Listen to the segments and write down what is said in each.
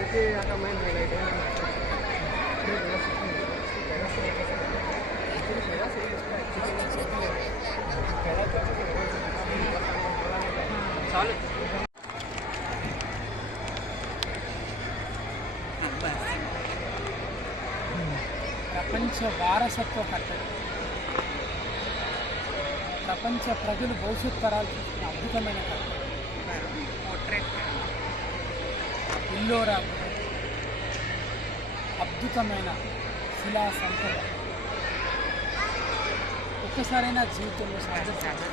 देखिए यहाँ का मेन हाईलाइट है ప్రపంచ వారసత్వ కట్టడం, ప్రపంచ ప్రజలు భవిష్యత్ తరాలు చూసిన అద్భుతమైన కట్టడం ఎల్లోరా, అద్భుతమైన శిలా సంపద. ఒక్కసారైనా జీవితంలో సాధించాలి.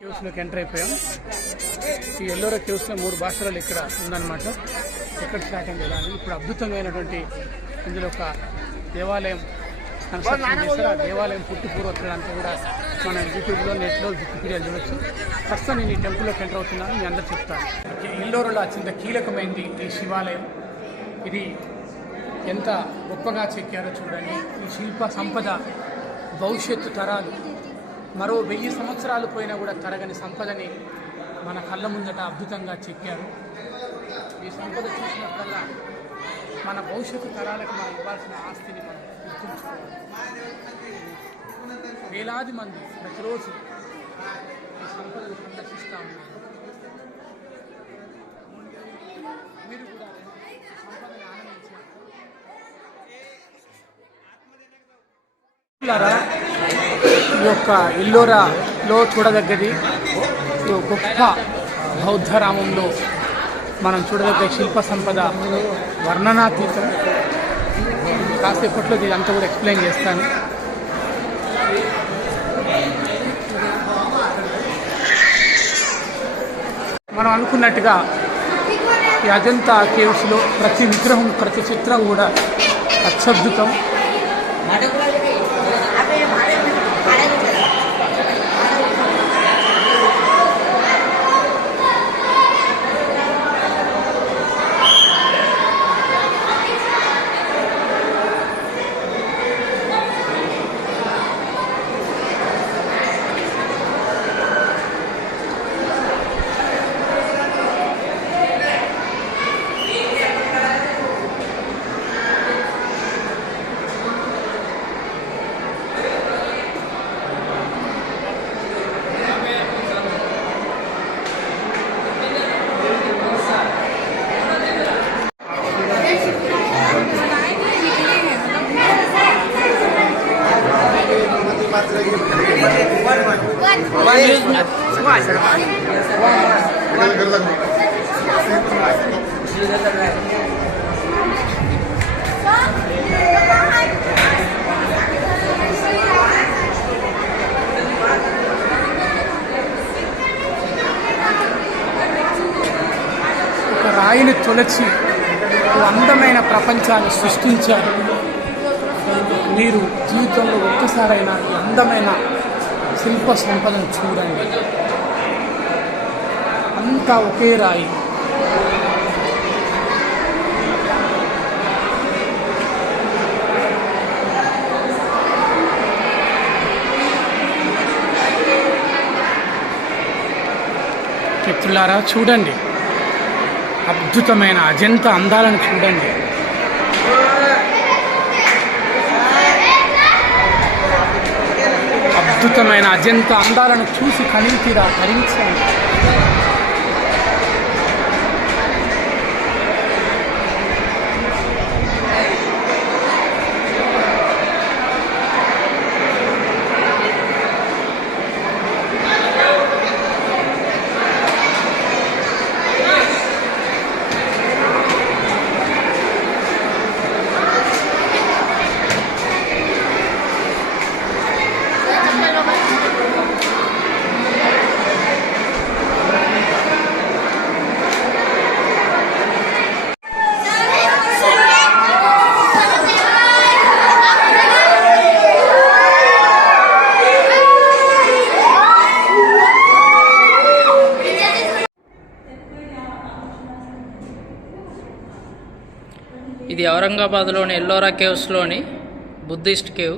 కేవ్స్లోకి ఎంటర్ అయిపోయాం. ఈ ఎల్లోరా కేవ్స్లో 3 భాషలలో ఇక్కడ ఉందన్నమాట. ఎక్కడ స్టార్ట్ అయింది ఎలా అని. ఇప్పుడు అద్భుతమైనటువంటి ఇందులో ఒక దేవాలయం కన్స్ట్రక్షన్ చేస్తారు. ఆ దేవాలయం పుట్టుపూర్వోత్తరాలు అంతా కూడా మనం యూట్యూబ్లో, నెట్లో, వికీపీడియాలో చూడొచ్చు. ప్రస్తుతం నేను ఈ టెంపుల్లోకి ఎంటర్ అవుతున్నాను, మీ అందరూ చెప్తాను. ఎల్లోరాలో అత్యంత కీలకమైనది ఈ శివాలయం. ఇది ఎంత గొప్పగా చెక్కారో చూడండి. ఈ శిల్ప సంపద భవిష్యత్తు తరాలు మరో 1000 సంవత్సరాలు పోయినా కూడా తరగని సంపదని మన కళ్ళ ముందట అద్భుతంగా చెక్కారు. ఈ సంపద చూసినప్పుడల్లా మన భవిష్యత్తు తరాలకు మనం ఇవ్వాల్సిన ఆస్తిని మనం గుర్తుంచుకోవాలి. వేలాది మంది ప్రతిరోజు ఈ సంపదను సందర్శిస్తూ ఉన్నారు. మీరు కూడా సంపదను ఆనందించారు. ఈ యొక్క ఎల్లోరాలో చూడదగ్గది గొప్ప బౌద్ధరామంలో మనం చూడదగ్గ శిల్ప సంపద వర్ణనాతీతం. కాసేపట్లో ఇదంతా కూడా ఎక్స్ప్లెయిన్ చేస్తాను. మనం అనుకున్నట్టుగా ఈ అజంతా కేవ్స్లో ప్రతి విగ్రహం, ప్రతి చిత్రం కూడా అత్యద్భుతం. ఒక రాయిని తొలచి అందమైన ప్రపంచాన్ని సృష్టించారు. మీరు జీవితంలో ఒక్కసారైనా ఈ అందమైన శిల్ప సంపదను చూడండి. అంతా ఒకే రాయి. మిత్రులారా చూడండి, అద్భుతమైన అజంతా అందాలను చూడండి. అద్భుతమైన అజంతా అందాలను చూసి కనివితీరా తరించండి. ఇది ఔరంగాబాద్లోని ఎల్లోరా కేవ్స్లోని బుద్ధిస్ట్ కేవ్.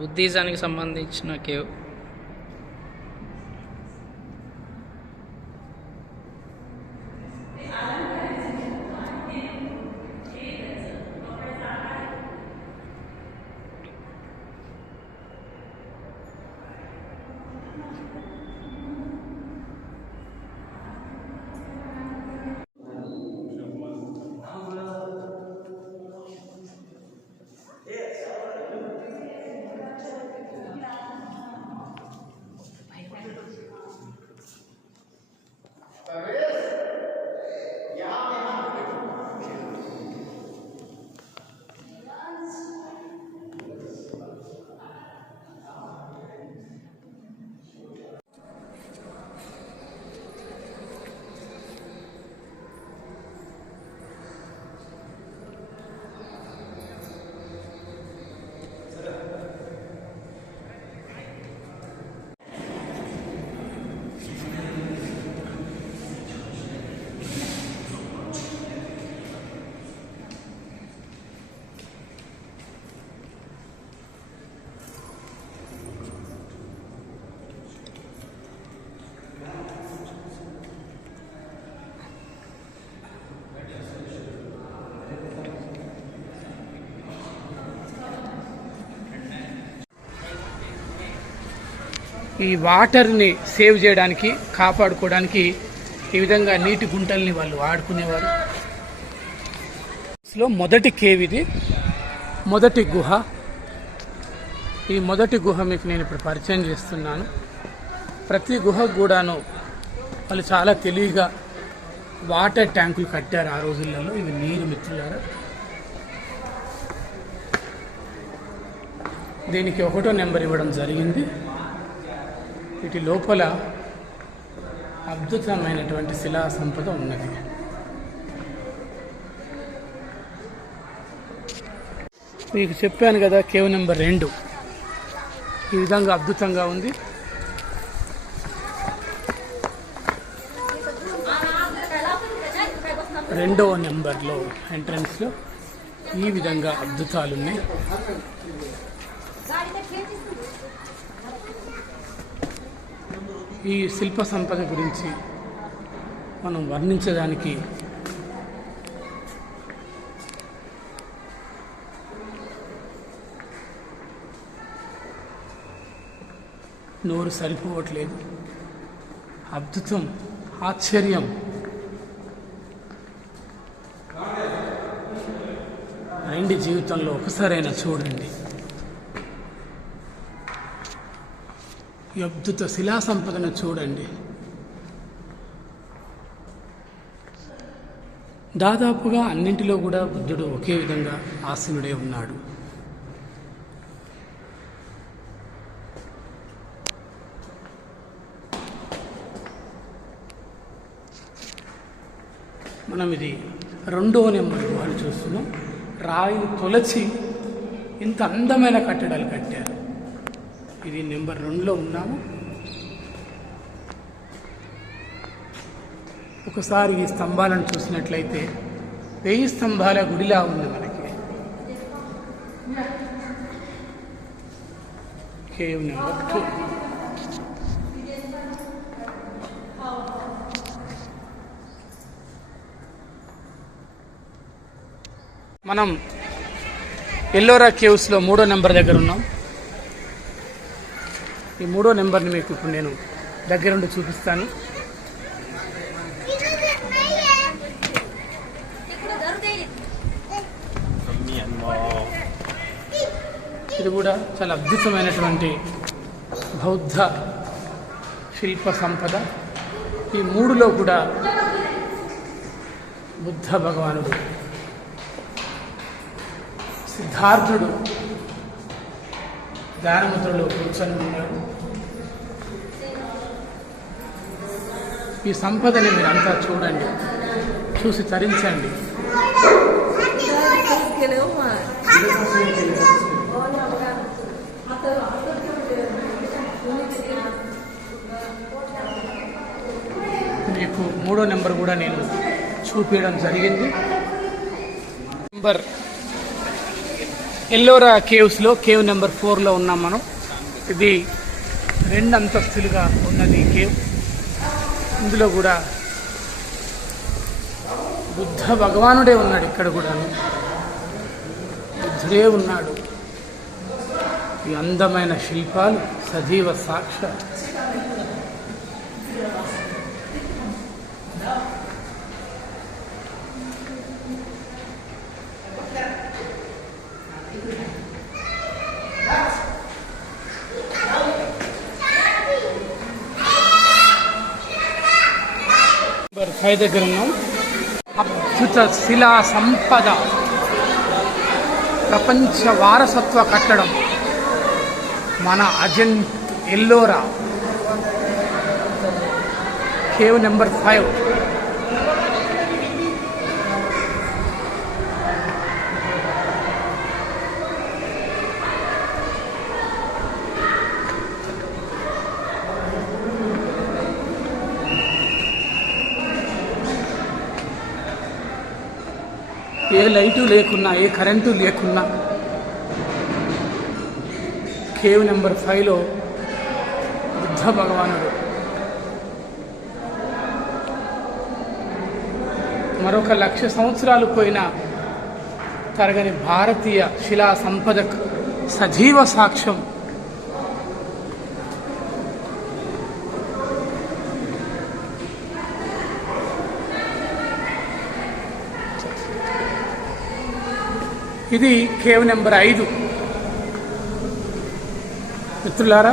బుద్ధిజానికి సంబంధించిన కేవ్. ఈ వాటర్ని సేవ్ చేయడానికి, కాపాడుకోవడానికి ఈ విధంగా నీటి గుంటల్ని వాళ్ళు వాడుకునేవారు. మొదటి కేవ్ ఇది, మొదటి గుహ. ఈ మొదటి గుహ మీకు నేను ఇప్పుడు పరిచయం చేస్తున్నాను. ప్రతి గుహ కూడాను వాళ్ళు చాలా తెలివిగా వాటర్ ట్యాంకులు కట్టారు ఆ రోజులలో. ఇవి నీరు మిత్రులారా. దీనికి 1వ నెంబర్ ఇవ్వడం జరిగింది. వీటి లోపల అద్భుతమైనటువంటి శిలా సంపద ఉన్నది. మీకు చెప్పాను కదా, కేవ్ నెంబర్ 2 ఈ విధంగా అద్భుతంగా ఉంది. రెండవ నెంబర్లో ఎంట్రన్స్లో ఈ విధంగా అద్భుతాలు ఉన్నాయి. ఈ శిల్ప సంపద గురించి మనం వర్ణించడానికి నోరు సరిపోవట్లేదు. అద్భుతం, ఆశ్చర్యం. రండి, జీవితంలో ఒకసారైనా చూడండి. ఈ అద్భుత శిలా సంపదను చూడండి. దాదాపుగా అన్నింటిలో కూడా బుద్ధుడు ఒకే విధంగా ఆసీనుడే ఉన్నాడు. మనం ఇది 2వ నెంబర్ గుహలు చూస్తున్నాం. రాయిని తొలచి ఇంత అందమైన కట్టడాలు కట్టారు. ఇది నెంబర్ 2లో ఉన్నాము. ఒకసారి ఈ స్తంభాలను చూసినట్లయితే 1000 స్తంభాల గుడిలా ఉంది మనకి. Cave number 2. మనం ఎల్లోరా కేవ్స్లో 3వ నెంబర్ దగ్గర ఉన్నాం. ఈ 3వ నెంబర్ని మీకు ఇప్పుడు నేను దగ్గరుండి చూపిస్తాను. ఇది కూడా చాలా అద్భుతమైనటువంటి బౌద్ధ శిల్ప సంపద. ఈ 3లో కూడా బుద్ధ భగవానుడు, సిద్ధార్థుడు ధ్యానముద్రలో కూర్చొని ఉన్నాడు. ఈ సంపదని మీరంతా చూడండి, చూసి తరించండి. మీకు 3వ నెంబర్ కూడా నేను చూపించడం జరిగింది. నెంబర్ ఎల్లోరా కేవ్స్లో కేవ్ నెంబర్ 4లో ఉన్నాం మనం. ఇది 2 అంతస్తులుగా ఉన్నది ఈ కేవ్. ఇందులో కూడా బుద్ధ భగవానుడే ఉన్నాడు. ఇక్కడ కూడా బుద్ధుడే ఉన్నాడు. ఈ అందమైన శిల్పాలు సజీవ సాక్ష్య. నెంబర్ 5 దగ్గర ఉన్నాం. అద్భుత శిలా సంపద, ప్రపంచ వారసత్వ కట్టడం మన ఎల్లోరా కేవ్ నెంబర్ 5. ఏ లైటు లేకున్నా, ఏ కరెంటు లేకున్నా కేవ్ నెంబర్ 5లో బుద్ధ భగవానుడు. మరొక 1,00,000 సంవత్సరాలు పోయిన తరగని భారతీయ శిలా సంపదకు సజీవ సాక్ష్యం. ఇది కేవ్ నెంబర్ 5. మిత్రులారా,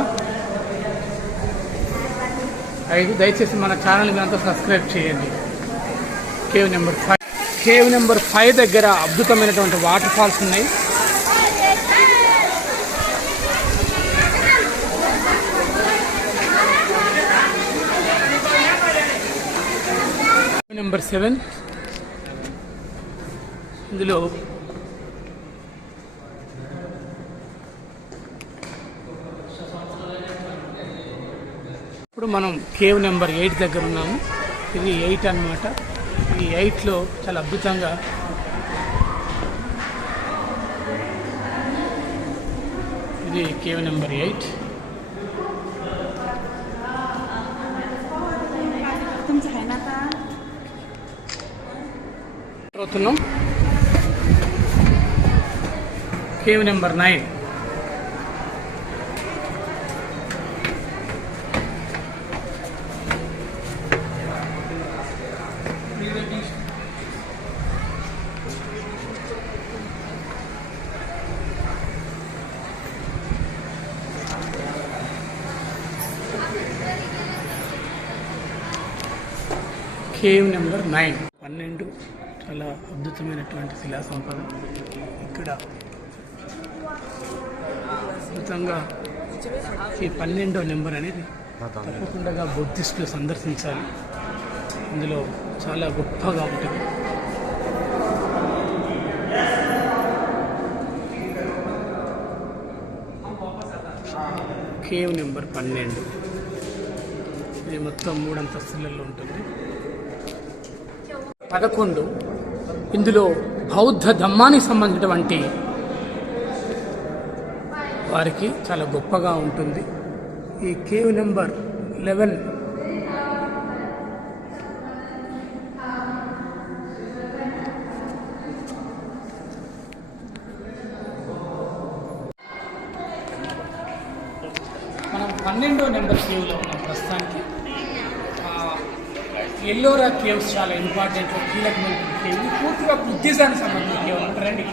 5 దయచేసి మన ఛానల్ మీరంతా సబ్స్క్రైబ్ చేయండి. Cave number 5. కేవ్ నెంబర్ 5 దగ్గర అద్భుతమైనటువంటి వాటర్ ఫాల్స్ ఉన్నాయి. నెంబర్ 7 ఇందులో ఇప్పుడు మనం కేవ్ నెంబర్ 8 దగ్గర ఉన్నాము. ఇది 8 అన్నమాట. ఈ 8లో చాలా అద్భుతంగా ఇది కేవ్ నెంబర్ 8. అవుతున్నాం. Cave number 9. Cave number 9. 12 చాలా అద్భుతమైనటువంటి శిలా సంపద. ఇక్కడ అద్భుతంగా ఈ 12వ నెంబర్ అనేది తప్పకుండా బుద్ధిస్టులు సందర్శించాలి. ఇందులో చాలా గొప్పగా ఉంటుంది. కేవ్ నెంబర్ 12 ఇది మొత్తం 3 అంతస్తులలో ఉంటుంది. 11 ఇందులో బౌద్ధ ధమ్మానికి సంబంధించినటువంటి వారికి చాలా గొప్పగా ఉంటుంది. ఈ కేవ్ నెంబర్ 11 మనం 12వ నెంబర్ కేవ్లో ఉన్నాం ప్రస్తుతానికి. ఎల్లోరా కేవ్స్ చాలా ఇంపార్టెంట్, కీలకమైన కేవ్. పూర్తిగా బుద్ధిజానికి సంబంధించిన కేవ్ అంటారండి.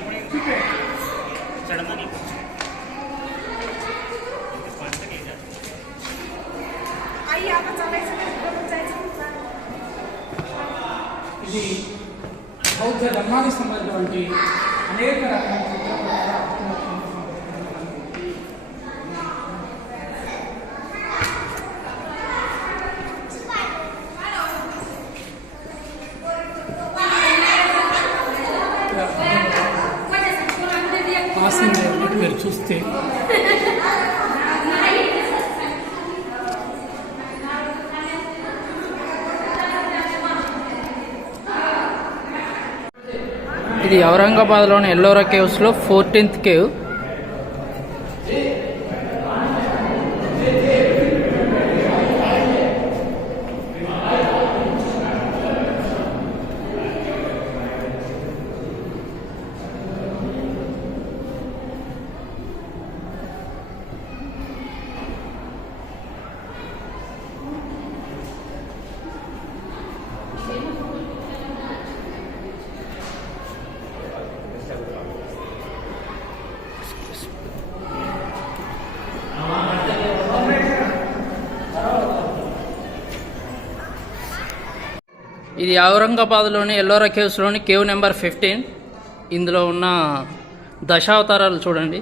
ఇది బౌద్ధ ధర్మానికి సంబంధించినటువంటి అనేక రకాల మీరు చూస్తే ఇది ఔరంగాబాద్లోని ఎల్లోరా కేవ్స్లో 14th కేవ్. ఇది ఔరంగాబాద్లోని ఎల్లోరా కేవ్స్లోని కేవ్ నెంబర్ 15. ఇందులో ఉన్న దశావతారాలు చూడండి.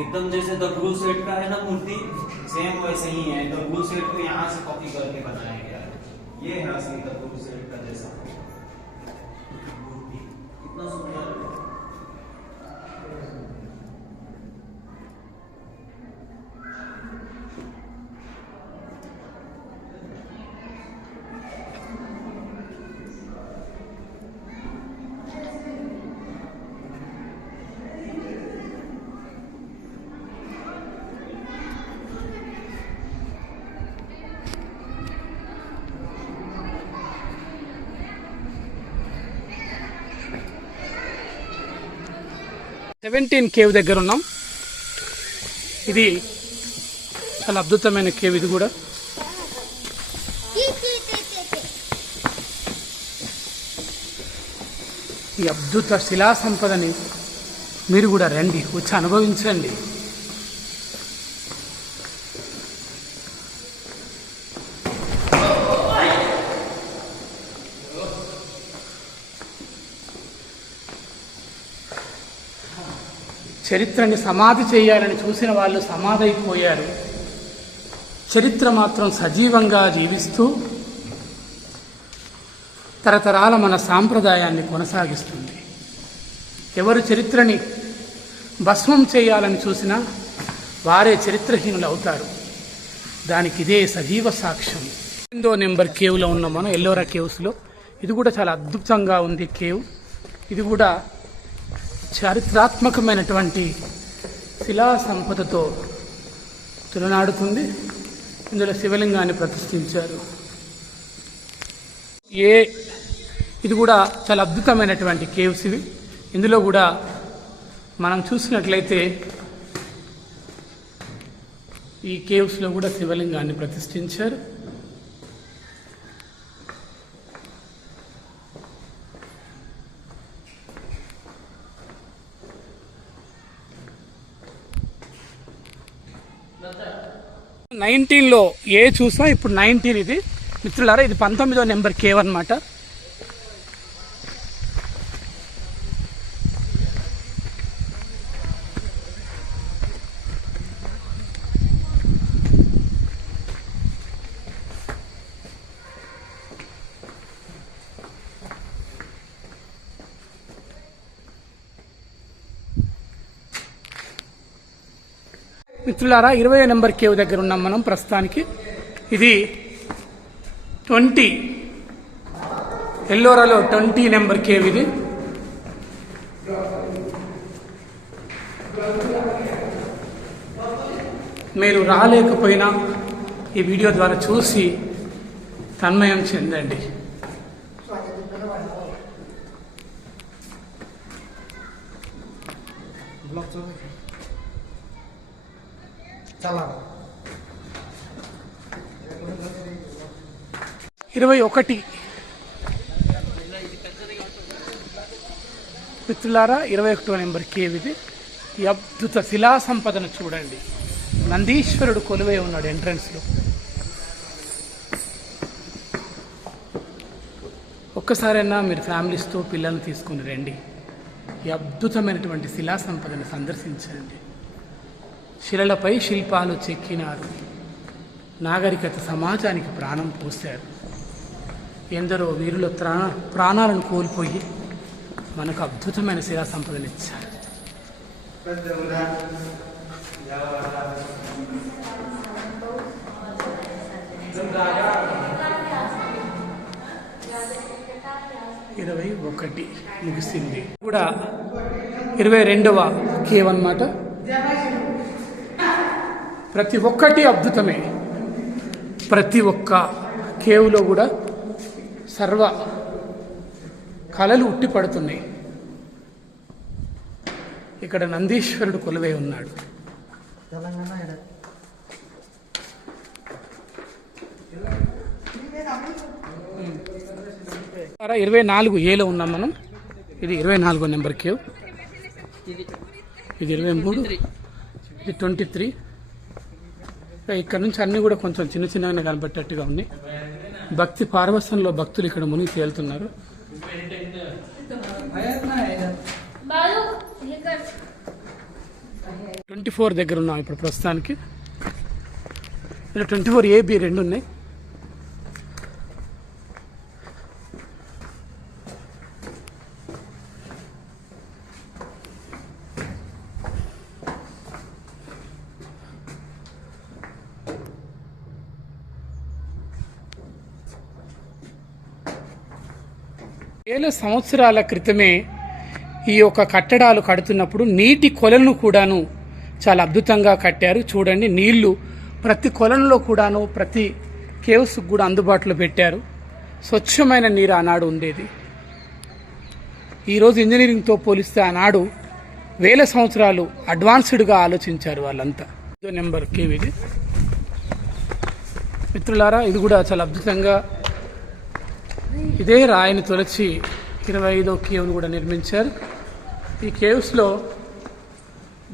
एकदम जैसे द ब्लू सेट का है ना मूर्ति, सेम वैसे ही है. द ब्लू सेट को यहाँ से कॉपी करके बनाया गया है. ये है असली द ब्लू सेट का जैसा मूर्ति. कितना सुंदर है. కేవ్ దగ్గర ఉన్నాం. ఇది చాలా అద్భుతమైన కేవ్. ఇది కూడా ఈ అద్భుత శిలా సంపదని మీరు కూడా రండి, వచ్చి అనుభవించండి. చరిత్రని సమాధి చేయాలని చూసిన వాళ్ళు సమాధి అయిపోయారు. చరిత్ర మాత్రం సజీవంగా జీవిస్తూ తరతరాల మన సాంప్రదాయాన్ని కొనసాగిస్తుంది. ఎవరు చరిత్రని భస్మం చేయాలని చూసినా వారే చరిత్రహీనులు అవుతారు. దానికి ఇదే సజీవ సాక్ష్యం. 8వ నెంబర్ కేవ్లో ఉన్నాం మనం, ఎల్లోరా కేవ్స్లో. ఇది కూడా చాలా అద్భుతంగా ఉంది కేవ్. ఇది కూడా చారిత్రాత్మకమైనటువంటి శిలా సంపదతో తులనాడుతుంది. ఇందులో శివలింగాన్ని ప్రతిష్ఠించారు. ఇది కూడా చాలా అద్భుతమైనటువంటి కేవ్స్ ఇవి. ఇందులో కూడా మనం చూసినట్లయితే ఈ కేవ్స్లో కూడా శివలింగాన్ని ప్రతిష్ఠించారు. లో చూసా, ఇప్పుడు 19 ఇది మిత్రులారా. ఇది 19వ నెంబర్ కేవ్ అన్నమాట. మిత్రులారా, 20వ నెంబర్ కేవ్ దగ్గర ఉన్నాం మనం ప్రస్తుతానికి. ఇది 20 ఎల్లోరాలో 20 నెంబర్ కేవ్ ఇది. మీరు రాలేకపోయినా ఈ వీడియో ద్వారా చూసి తన్మయం చెందండి. చాలా 21 మిత్రులారా, 21వ నెంబర్ కేవ్ ఇది. ఈ అద్భుత శిలా సంపదను చూడండి. నందీశ్వరుడు కొలువై ఉన్నాడు ఎంట్రన్స్లో. ఒక్కసారైనా మీరు ఫ్యామిలీస్తో పిల్లల్ని తీసుకుని రండి. ఈ అద్భుతమైనటువంటి శిలా సంపదను సందర్శించండి. శిలలపై శిల్పాలు చెక్కినారు. నాగరికత సమాజానికి ప్రాణం పోశారు. ఎందరో వీరుల ప్రాణాలను కోల్పోయి మనకు అద్భుతమైన శిలా సంపదనిచ్చారు. ఇరవై ఒకటి ముగిసింది కూడా 22వ కేవ్ అన్నమాట. ప్రతి ఒక్కటి అద్భుతమే. ప్రతి ఒక్క కేవ్లో కూడా సర్వ కళలు ఉట్టి పడుతున్నాయి. ఇక్కడ నందీశ్వరుడు కొలువై ఉన్నాడు. 24A ఉన్నాం మనం. ఇది 24వ నెంబర్ కేవ్. ఇది 23, ఇది 23. ఇక్కడ నుంచి అన్నీ కూడా కొంచెం చిన్న చిన్నగానే కనబట్టేట్టుగా ఉంది. భక్తి పారవస్యంలో భక్తులు ఇక్కడ మునిగి తేలుతున్నారు. 24 దగ్గర ఉన్నాం ఇప్పుడు ప్రస్తుతానికి. ఇలా 24A, B రెండు ఉన్నాయి. వేల సంవత్సరాల క్రితమే ఈ యొక్క కట్టడాలు కడుతున్నప్పుడు నీటి కొలను కూడాను చాలా అద్భుతంగా కట్టారు. చూడండి, నీళ్లు ప్రతి కొలనులో కూడాను ప్రతి కేవ్స్ కూడా అందుబాటులో పెట్టారు. స్వచ్ఛమైన నీరు ఆనాడు ఉండేది. ఈరోజు ఇంజనీరింగ్తో పోలిస్తే ఆనాడు వేల సంవత్సరాలు అడ్వాన్స్డ్గా ఆలోచించారు వాళ్ళంతా. నెంబర్ కేవ్ ఇది మిత్రులారా. ఇది కూడా చాలా అద్భుతంగా ఇదే రాయిని తొలచి 25వ కేవ్ను కూడా నిర్మించారు. ఈ కేవ్స్లో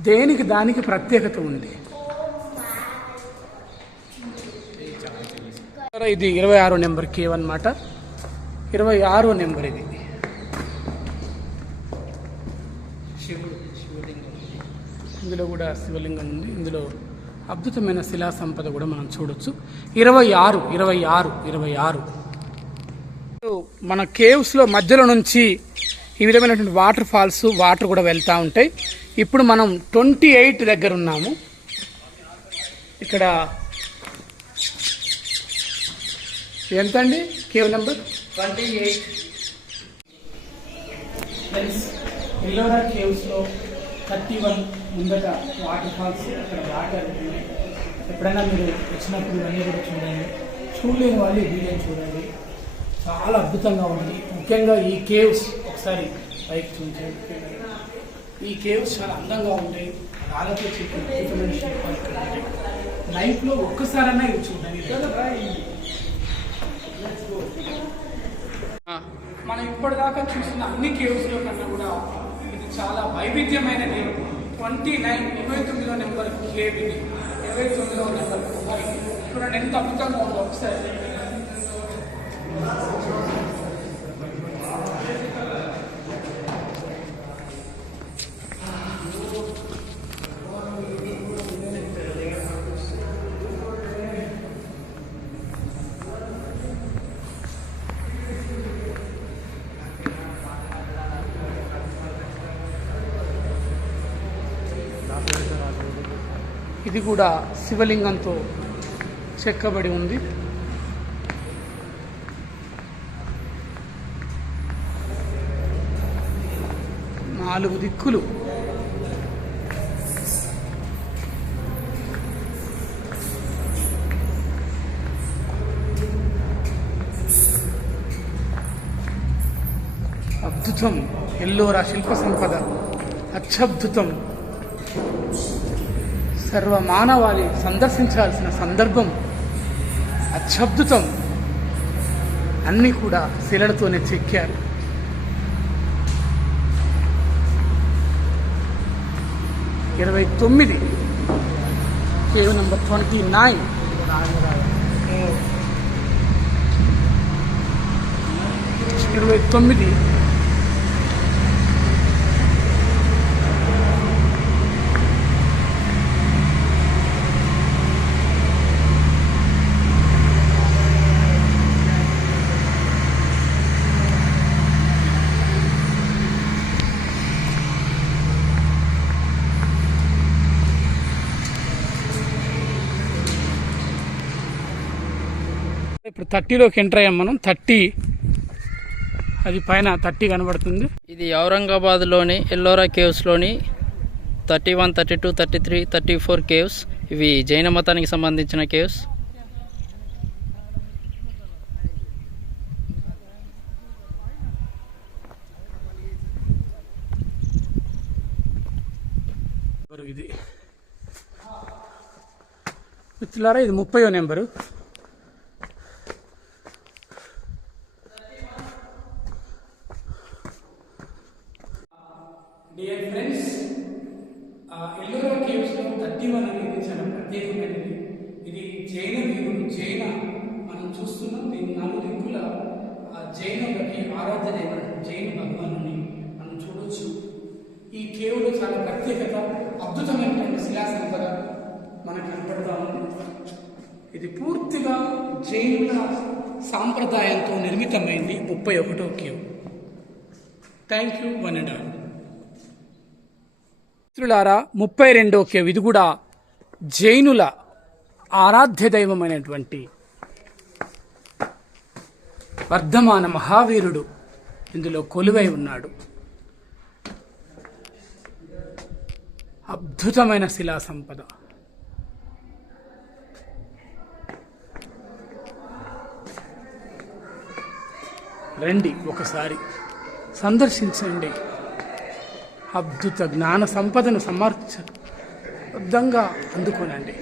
దేనికి దానికి ప్రత్యేకత ఉంది. ఇది 26వ నెంబర్ కేవ్ అన్నమాట. 26వ నెంబర్ ఇది. ఇందులో కూడా శివలింగం ఉంది. ఇందులో అద్భుతమైన శిలా సంపద కూడా మనం చూడొచ్చు. 26 మన కేవ్స్లో మధ్యలో నుంచి ఈ విధమైనటువంటి వాటర్ ఫాల్స్, వాటర్ కూడా వెళ్తూ ఉంటాయి. ఇప్పుడు మనం 28 దగ్గర ఉన్నాము. ఇక్కడ ఎంతండి కేవ్ నెంబర్ 28. ఎల్లోరా కేవ్స్లో 31 ముందట వాటర్ ఫాల్స్, అక్కడ వాటర్ ఎప్పుడైనా మీరు వచ్చినప్పుడు ఇవన్నీ కూడా చూడండి. చూడలేని వాళ్ళు ఈ వీడియోని చూడండి. చాలా అద్భుతంగా ఉంది. ముఖ్యంగా ఈ కేవ్స్ ఒకసారి పైకి చూడండి. ఈ కేవ్స్ చాలా అందంగా ఉంటాయి. రాళ్ళతో చెక్కిన అద్భుతమైన శిల్పాలు ఇక్కడ ఉంటాయి. లైఫ్లో ఒక్కసారైనా ఇవి చూడండి. మనం ఇప్పటిదాకా చూసిన అన్ని కేవ్స్లో కన్నా కూడా ఇది చాలా వైవిధ్యమైనది. 29వ నెంబర్ కేవ్ ఇది. 29వ నెంబర్ చూడండి ఎంత అద్భుతంగా ఉందో ఒకసారి. ఇది కూడా శివలింగంతో చెక్కబడి ఉంది. నాలుగు దిక్కులు అద్భుతం. ఎల్లోరా శిల్ప సంపద అత్యద్భుతం. సర్వ మానవాళి సందర్శించాల్సిన సందర్భం అత్యద్భుతం. అన్నీ కూడా శిలలతోనే చెక్కారు. Cave number 29. ఇప్పుడు 30లోకి ఎంటర్ అయ్యాం మనం. 30 అది పైన 30 కనబడుతుంది. ఇది ఔరంగాబాద్లోని ఎల్లోరా కేవ్స్లోని 31, 32, 33, 34 కేవ్స్. ఇవి జైన మతానికి సంబంధించిన కేవ్స్. ఇది మిత్రులారా, ఇది 30వ నెంబరు. డియర్ ఫ్రెండ్స్, ఎల్లోరా కేవ్స్లో 31 అనేది చాలా ప్రత్యేకమైనది. ఇది జైన జైన మనం చూస్తున్నాం. దీని 4 దిక్కుల జైనులకి ఆరాధ్యమైన జైన భగవానుని మనం చూడొచ్చు. ఈ కేవ్లో చాలా ప్రత్యేకత, అద్భుతమైనటువంటి శిలా సంపద మనకు కనపడతా ఉంది. ఇది పూర్తిగా జైనుల సాంప్రదాయంతో నిర్మితమైంది. 31వ cave. Thank you one and all. మిత్రులారా, 32వ కేవ్. ఇది కూడా జైనుల ఆరాధ్య దైవమైనటువంటి వర్ధమాన మహావీరుడు ఇందులో కొలువై ఉన్నాడు. అద్భుతమైన శిలా సంపద. రండి, ఒకసారి సందర్శించండి. అద్భుత జ్ఞాన సంపదను సమర్థంగా అందుకోనండి.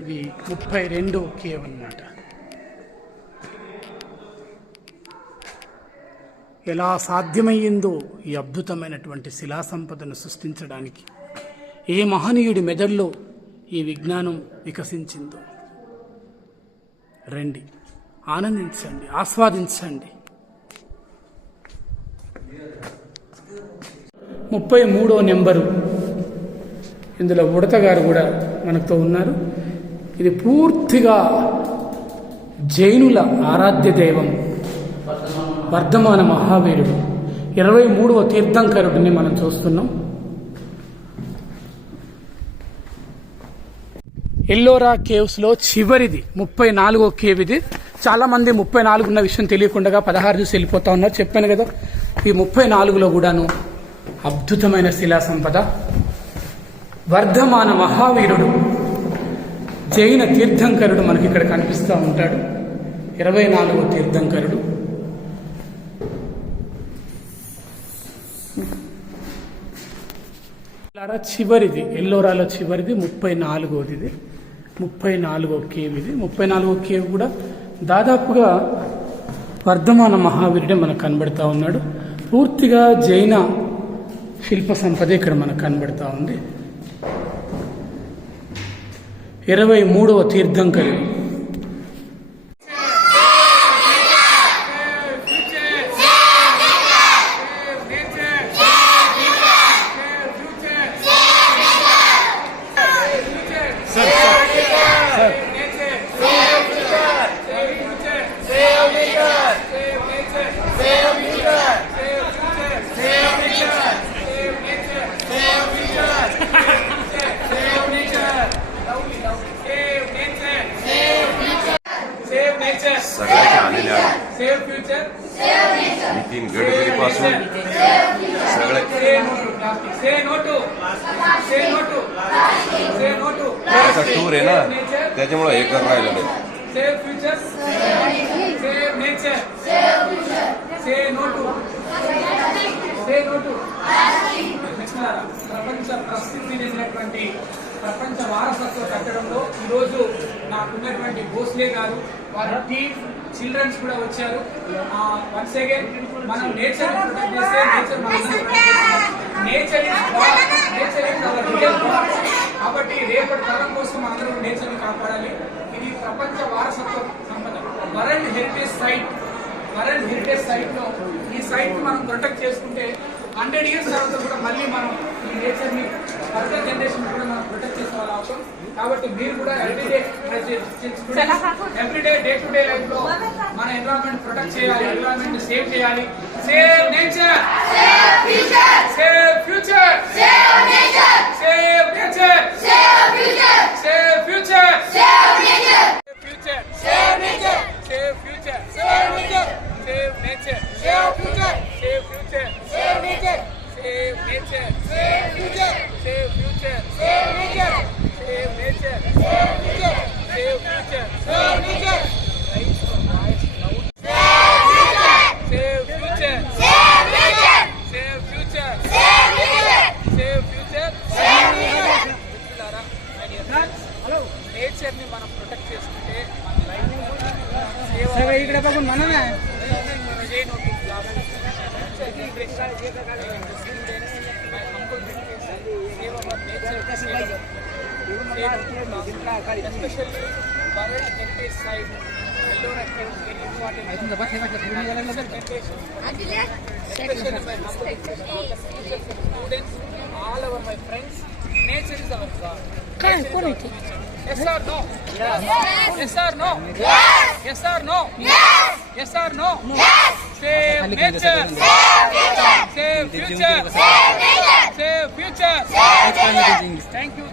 ఇది 32వ కేవ్ అన్నమాట. ఎలా సాధ్యమయ్యిందో ఈ అద్భుతమైనటువంటి శిలా సంపదను సృష్టించడానికి, ఏ మహనీయుడి మెదడులో ఈ విజ్ఞానం వికసించిందో. రండి, ఆనందించండి, ఆస్వాదించండి. 33వ నెంబరు. ఇందులో ఉడత గారు కూడా మనతో ఉన్నారు. ఇది పూర్తిగా జైనుల ఆరాధ్య దైవం వర్ధమాన మహావీరుడు. 23వ తీర్థంకరుడిని మనం చూస్తున్నాం. ఎల్లోరా కేవ్స్లో చివరిది 34వ కేవ్. ఇది చాలా మంది 34 ఉన్న విషయం తెలియకుండా 16 చూసి వెళ్ళిపోతా ఉన్నారు. చెప్పాను కదా, ఈ 34లో కూడాను అద్భుతమైన శిలా సంపద. వర్ధమాన మహావీరుడు జైన తీర్థంకరుడు మనకి ఇక్కడ కనిపిస్తూ ఉంటాడు. 24వ తీర్థంకరుడు. చివరిది ఎల్లోరాలో చివరిది 34వది. ఇది 34వ కేవ్. ఇది 34వ కేవ్ కూడా దాదాపుగా వర్ధమాన మహావీరుడే మనకు కనబడతా ఉన్నాడు. పూర్తిగా జైన శిల్ప సంపద ఇక్కడ మనకు కనబడతా ఉంది. 23వ తీర్థంకరుడు. सगळ्याच्या आलेल्या नितीन गडकरी पासून सगळे त्याचा टूर आहे ना, त्याच्यामुळे हे कर राहिलेलं आहे. ప్రపంచ ప్రసిద్ధి చెందినటువంటి ప్రపంచ వారసత్వ కట్టడంలో ఈరోజు నాకున్నటువంటి భోస్లే గారు, వారి టీమ్, చిల్డ్రన్స్ కూడా వచ్చారు. వన్స్ అగైన్ మనం నేచర్ ప్రొటెక్ట్ చేస్తే nature is our real God. కాబట్టి రేపటి తరం కోసం అందరూ నేచర్ ని కాపాడాలి. ఇది ప్రపంచ వారసత్వ సంపద, వరల్డ్ హెరిటేజ్ సైట్ లో ఈ సైట్ మనం ప్రొటెక్ట్ చేసుకుంటే 100 years తర్వాత కూడా మళ్ళీ మనం ఈ నేచర్ ని ఫర్దర్ జనరేషన్ కూడా మనం ప్రొటెక్ట్ చేసే వాళ్ళ అవసరం. కాబట్టి మీరు కూడా everyday day to day life లో మన ఎన్విరాన్మెంట్ ప్రొటెక్ట్ చేయాలి, ఎన్విరాన్మెంట్ సేవ్ చేయాలి. Save nature, save future, save nature, save future, save future, save nature, save nature, save future, save nature, save nature, save future, save future, save nature, save nature, save future, save future, save nature, save nature, save nature, save future, save nature, save future, save nature, save future, save nature, save future, save nature. Hello, nature ని మనం protect చేసుకుంటే మన life ఇక్కడ మనమే especially World Heritage Site, Ellora Caves, very important. Especially my humble students, all our my friends, nature is our God. Yes or no? Yes. Yes or no? Yes. Yes or no? Yes. Yes or no? Yes. Save nature. Save nature. Save future. Save nature. Save future. Save nature. Thank you.